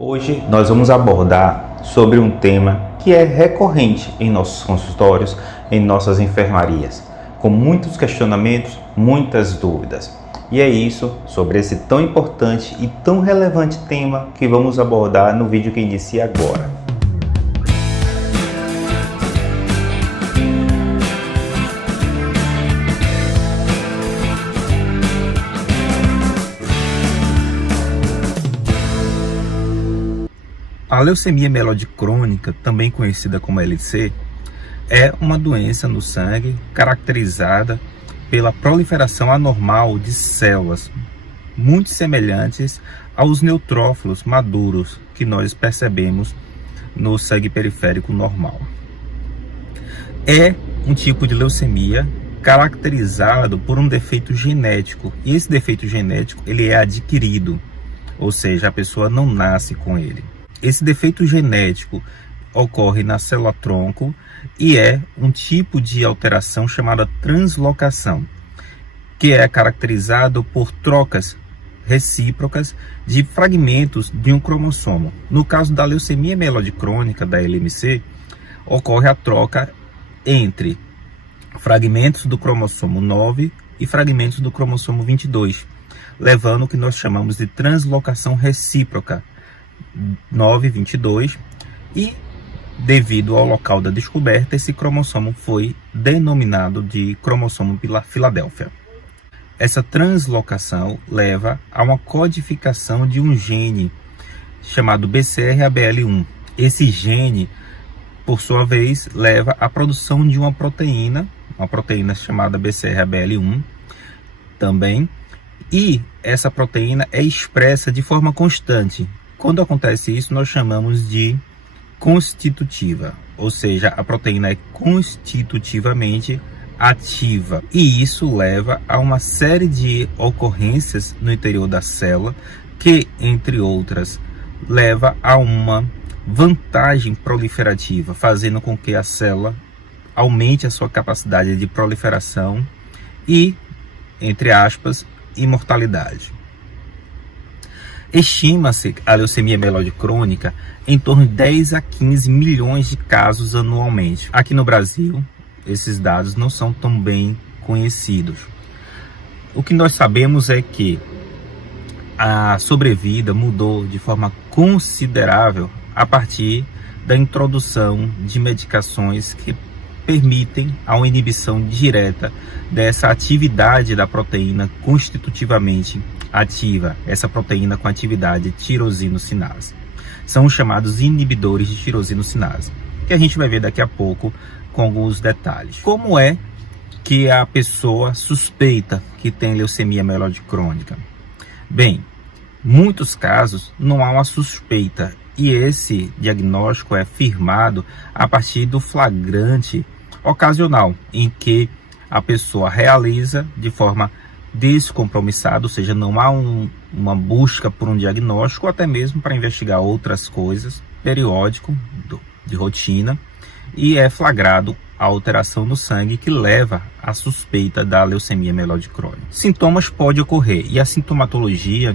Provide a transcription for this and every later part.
Hoje nós vamos abordar sobre um tema que é recorrente em nossos consultórios, em nossas enfermarias, com muitos questionamentos, muitas dúvidas. E é isso, sobre esse tão importante e tão relevante tema que vamos abordar no vídeo que inicia agora. A leucemia mieloide crônica, também conhecida como LC, é uma doença no sangue caracterizada pela proliferação anormal de células muito semelhantes aos neutrófilos maduros que nós percebemos no sangue periférico normal. É um tipo de leucemia caracterizado por um defeito genético, e esse defeito genético ele é adquirido, ou seja, a pessoa não nasce com ele. Esse defeito genético ocorre na célula-tronco e é um tipo de alteração chamada translocação, que é caracterizado por trocas recíprocas de fragmentos de um cromossomo. No caso da leucemia mieloide crônica, da LMC, ocorre a troca entre fragmentos do cromossomo 9 e fragmentos do cromossomo 22, levando o que nós chamamos de translocação recíproca 9-22, e devido ao local da descoberta, esse cromossomo foi denominado de cromossomo Filadélfia. Essa translocação leva a uma codificação de um gene chamado BCR-ABL1. Esse gene, por sua vez, leva à produção de uma proteína chamada BCR-ABL1 também, e essa proteína é expressa de forma constante. Quando acontece isso, nós chamamos de constitutiva, ou seja, a proteína é constitutivamente ativa. E isso leva a uma série de ocorrências no interior da célula, que, entre outras, leva a uma vantagem proliferativa, fazendo com que a célula aumente a sua capacidade de proliferação e, entre aspas, imortalidade. Estima-se a leucemia mieloide crônica em torno de 10 a 15 milhões de casos anualmente. Aqui no Brasil, esses dados não são tão bem conhecidos. O que nós sabemos é que a sobrevida mudou de forma considerável a partir da introdução de medicações que permitem a uma inibição direta dessa atividade da proteína constitutivamente ativa, essa proteína com atividade tirosinocinase. São os chamados inibidores de tirosinocinase, que a gente vai ver daqui a pouco com alguns detalhes. Como é que a pessoa suspeita que tem leucemia mieloide crônica? Bem, muitos casos não há uma suspeita, e esse diagnóstico é firmado a partir do flagrante ocasional, em que a pessoa realiza de forma descompromissada, ou seja, não há uma busca por um diagnóstico, ou até mesmo para investigar outras coisas, periódico, de rotina, e é flagrado a alteração no sangue que leva à suspeita da leucemia mieloide crônica. Sintomas podem ocorrer, e a sintomatologia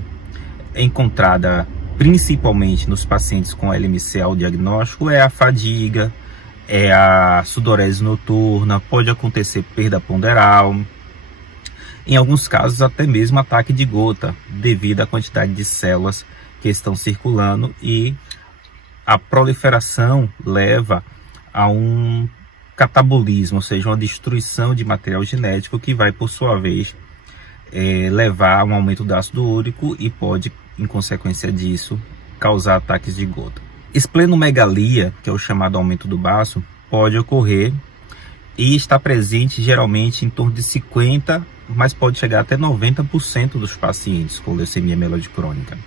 é encontrada principalmente nos pacientes com LMC ao diagnóstico é a fadiga, é a sudorese noturna, pode acontecer perda ponderal, em alguns casos até mesmo ataque de gota, devido à quantidade de células que estão circulando, e a proliferação leva a um catabolismo, ou seja, uma destruição de material genético que vai, por sua vez, levar a um aumento do ácido úrico e pode, em consequência disso, causar ataques de gota. Esplenomegalia, que é o chamado aumento do baço, pode ocorrer e está presente geralmente em torno de 50%, mas pode chegar até 90% dos pacientes com leucemia mieloide crônica.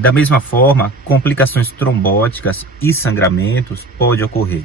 Da mesma forma, complicações trombóticas e sangramentos podem ocorrer,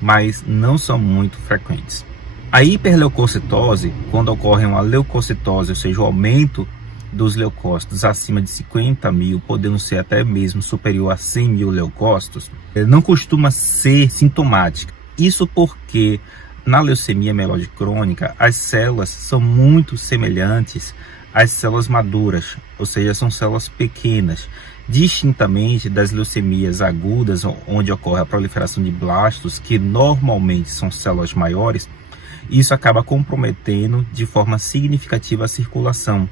mas não são muito frequentes. A hiperleucocitose, quando ocorre uma leucocitose, ou seja, o aumento dos leucócitos acima de 50 mil, podendo ser até mesmo superior a 100 mil leucócitos, não costuma ser sintomática. Isso porque na leucemia mieloide crônica, as células são muito semelhantes às células maduras, ou seja, são células pequenas, distintamente das leucemias agudas, onde ocorre a proliferação de blastos, que normalmente são células maiores. Isso acaba comprometendo de forma significativa a circulação,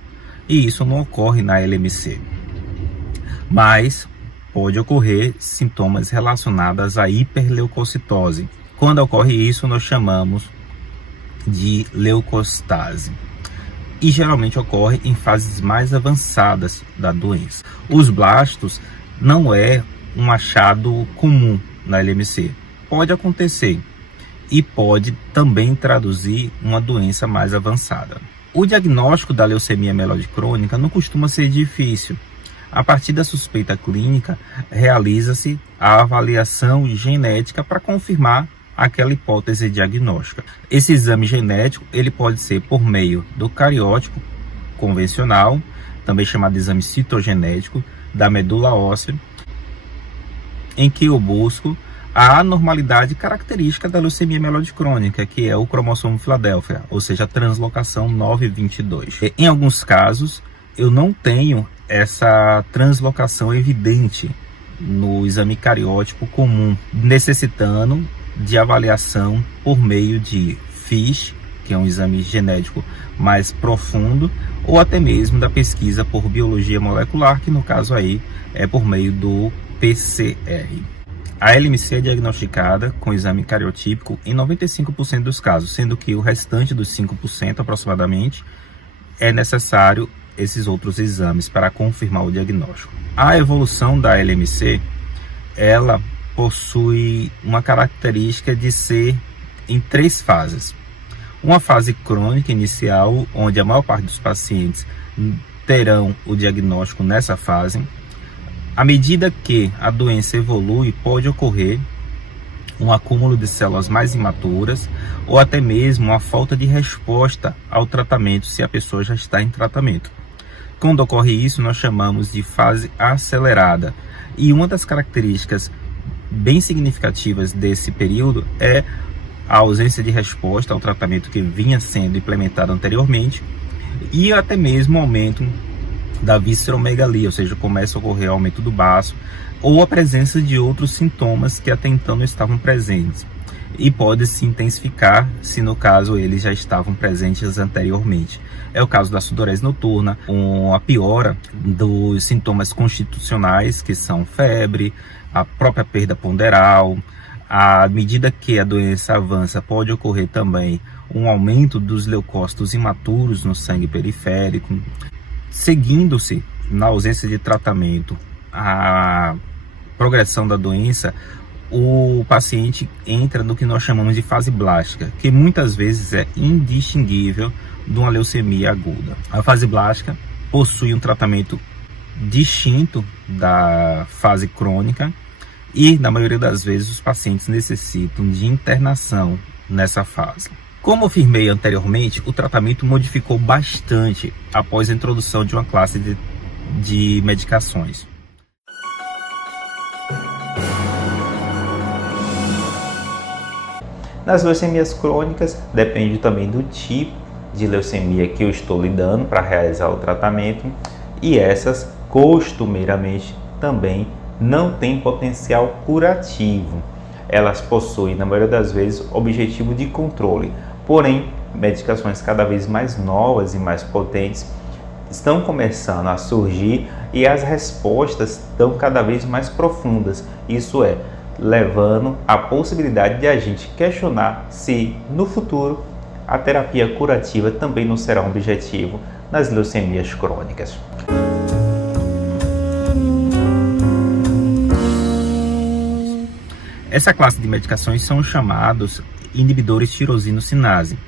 e isso não ocorre na LMC. Mas pode ocorrer sintomas relacionados à hiperleucocitose. Quando ocorre isso, nós chamamos de leucostase. E geralmente ocorre em fases mais avançadas da doença. Os blastos não é um achado comum na LMC. Pode acontecer e pode também traduzir uma doença mais avançada. O diagnóstico da leucemia mieloide crônica não costuma ser difícil. A partir da suspeita clínica, realiza-se a avaliação genética para confirmar aquela hipótese diagnóstica. Esse exame genético ele pode ser por meio do cariótipo convencional, também chamado de exame citogenético, da medula óssea, em que eu busco a anormalidade característica da leucemia mieloide crônica, que é o cromossomo Filadélfia, ou seja, a translocação 922. Em alguns casos, eu não tenho essa translocação evidente no exame cariótipo comum, necessitando de avaliação por meio de FISH, que é um exame genético mais profundo, ou até mesmo da pesquisa por biologia molecular, que no caso aí é por meio do PCR. A LMC é diagnosticada com exame cariotípico em 95% dos casos, sendo que o restante dos 5% aproximadamente é necessário esses outros exames para confirmar o diagnóstico. A evolução da LMC, ela possui uma característica de ser em 3 fases. Uma fase crônica inicial, onde a maior parte dos pacientes terão o diagnóstico nessa fase. À medida que a doença evolui, pode ocorrer um acúmulo de células mais imaturas ou até mesmo uma falta de resposta ao tratamento se a pessoa já está em tratamento. Quando ocorre isso, nós chamamos de fase acelerada. E uma das características bem significativas desse período é a ausência de resposta ao tratamento que vinha sendo implementado anteriormente e até mesmo o aumento da visceromegalia, ou seja, começa a ocorrer aumento do baço ou a presença de outros sintomas que até então não estavam presentes e pode se intensificar se no caso eles já estavam presentes anteriormente. É o caso da sudorese noturna, a piora dos sintomas constitucionais, que são febre, a própria perda ponderal. À medida que a doença avança, pode ocorrer também um aumento dos leucócitos imaturos no sangue periférico. Seguindo-se, na ausência de tratamento, a progressão da doença, o paciente entra no que nós chamamos de fase blástica, que muitas vezes é indistinguível de uma leucemia aguda. A fase blástica possui um tratamento distinto da fase crônica e, na maioria das vezes, os pacientes necessitam de internação nessa fase. Como afirmei anteriormente, o tratamento modificou bastante após a introdução de uma classe de medicações. Nas leucemias crônicas, depende também do tipo de leucemia que eu estou lidando para realizar o tratamento, e essas costumeiramente também não têm potencial curativo. Elas possuem, na maioria das vezes, objetivo de controle. Porém, medicações cada vez mais novas e mais potentes estão começando a surgir e as respostas estão cada vez mais profundas. Isso é, levando à possibilidade de a gente questionar se, no futuro, a terapia curativa também não será um objetivo nas leucemias crônicas. Essa classe de medicações são chamados inibidores tirosina sinase.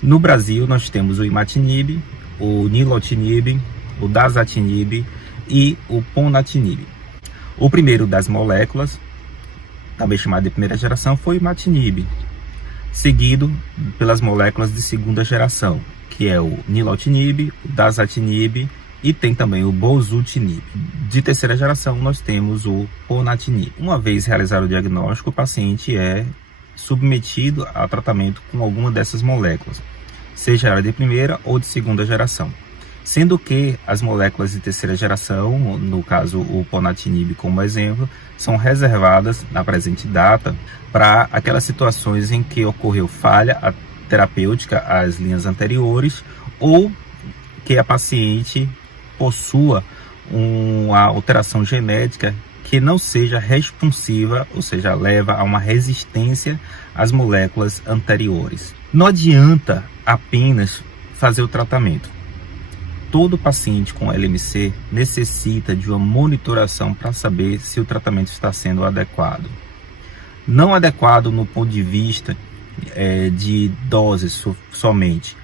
No Brasil, nós temos o imatinib, o nilotinib, o dasatinib e o ponatinib. O primeiro das moléculas, também chamado de primeira geração, foi o imatinib, seguido pelas moléculas de segunda geração, que é o nilotinib, o dasatinib e tem também o bosutinib. De terceira geração, nós temos o ponatinib. Uma vez realizado o diagnóstico, o paciente é submetido a tratamento com alguma dessas moléculas, seja ela de primeira ou de segunda geração. sendo que as moléculas de terceira geração, no caso o ponatinib como exemplo, são reservadas na presente data para aquelas situações em que ocorreu falha terapêutica às linhas anteriores ou que a paciente possua uma alteração genética que não seja responsiva, ou seja, leva a uma resistência às moléculas anteriores. Não adianta apenas fazer o tratamento. Todo paciente com LMC necessita de uma monitoração para saber se o tratamento está sendo adequado. Não adequado no ponto de vista de doses somente,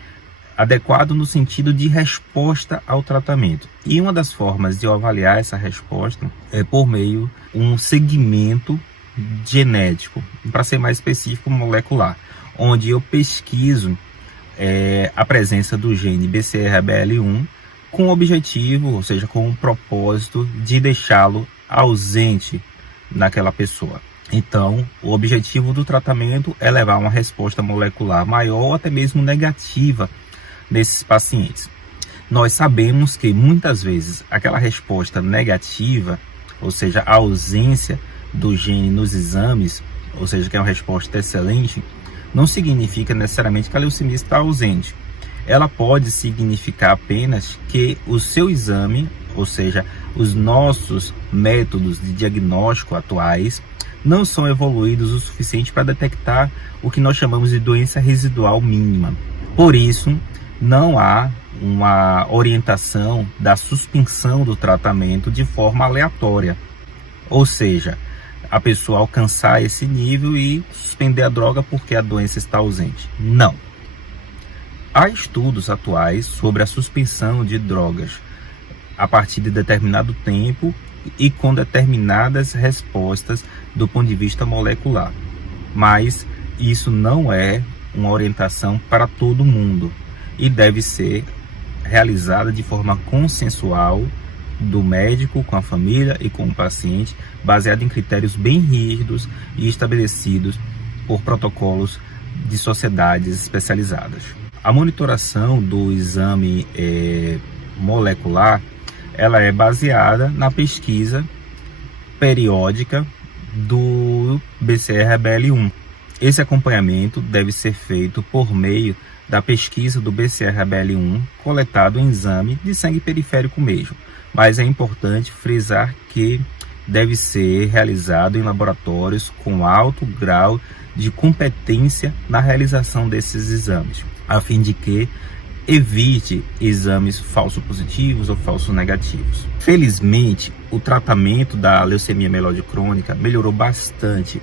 adequado no sentido de resposta ao tratamento. E uma das formas de eu avaliar essa resposta é por meio de um segmento genético, para ser mais específico, molecular, onde eu pesquiso a presença do gene BCR-ABL1 com o objetivo, ou seja, com o propósito de deixá-lo ausente naquela pessoa. Então, o objetivo do tratamento é levar uma resposta molecular maior ou até mesmo negativa nesses pacientes. Nós sabemos que muitas vezes aquela resposta negativa, ou seja, a ausência do gene nos exames, ou seja, que é uma resposta excelente, não significa necessariamente que a leucemia está ausente. Ela pode significar apenas que o seu exame, ou seja, os nossos métodos de diagnóstico atuais, não são evoluídos o suficiente para detectar o que nós chamamos de doença residual mínima. Por isso, não há uma orientação da suspensão do tratamento de forma aleatória. Ou seja, a pessoa alcançar esse nível e suspender a droga porque a doença está ausente. Não. Há estudos atuais sobre a suspensão de drogas a partir de determinado tempo e com determinadas respostas do ponto de vista molecular. Mas isso não é uma orientação para todo mundo e deve ser realizada de forma consensual do médico com a família e com o paciente, baseado em critérios bem rígidos e estabelecidos por protocolos de sociedades especializadas. A monitoração do exame molecular, ela é baseada na pesquisa periódica do BCR-ABL1. Esse acompanhamento deve ser feito por meio da pesquisa do BCR-ABL1 coletado em exame de sangue periférico mesmo, mas é importante frisar que deve ser realizado em laboratórios com alto grau de competência na realização desses exames, a fim de que evite exames falso positivos ou falsos negativos. Felizmente, o tratamento da leucemia mieloide crônica melhorou bastante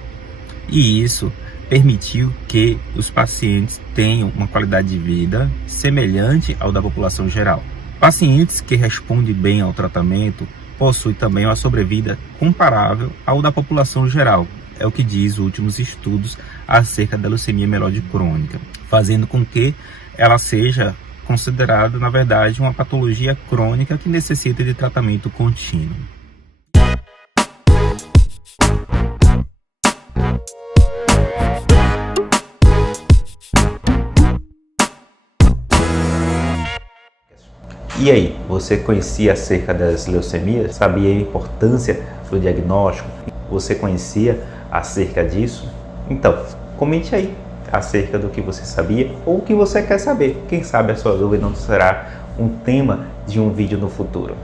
e isso permitiu que os pacientes tenham uma qualidade de vida semelhante ao da população geral. Pacientes que respondem bem ao tratamento possuem também uma sobrevida comparável ao da população geral. É o que diz os últimos estudos acerca da leucemia mieloide crônica, fazendo com que ela seja considerada, na verdade, uma patologia crônica que necessita de tratamento contínuo. E aí, você conhecia acerca das leucemias? Sabia a importância do diagnóstico? Você conhecia acerca disso? Então, comente aí acerca do que você sabia ou o que você quer saber. Quem sabe a sua dúvida não será um tema de um vídeo no futuro.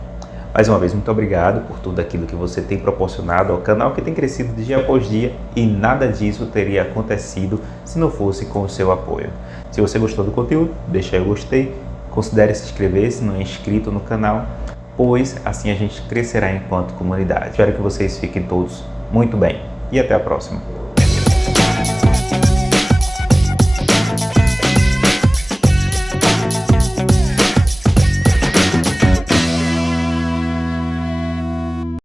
Mais uma vez, muito obrigado por tudo aquilo que você tem proporcionado ao canal, que tem crescido dia após dia, e nada disso teria acontecido se não fosse com o seu apoio. Se você gostou do conteúdo, deixa aí o gostei, considere se inscrever se não é inscrito no canal, pois assim a gente crescerá enquanto comunidade. Espero que vocês fiquem todos muito bem e até a próxima.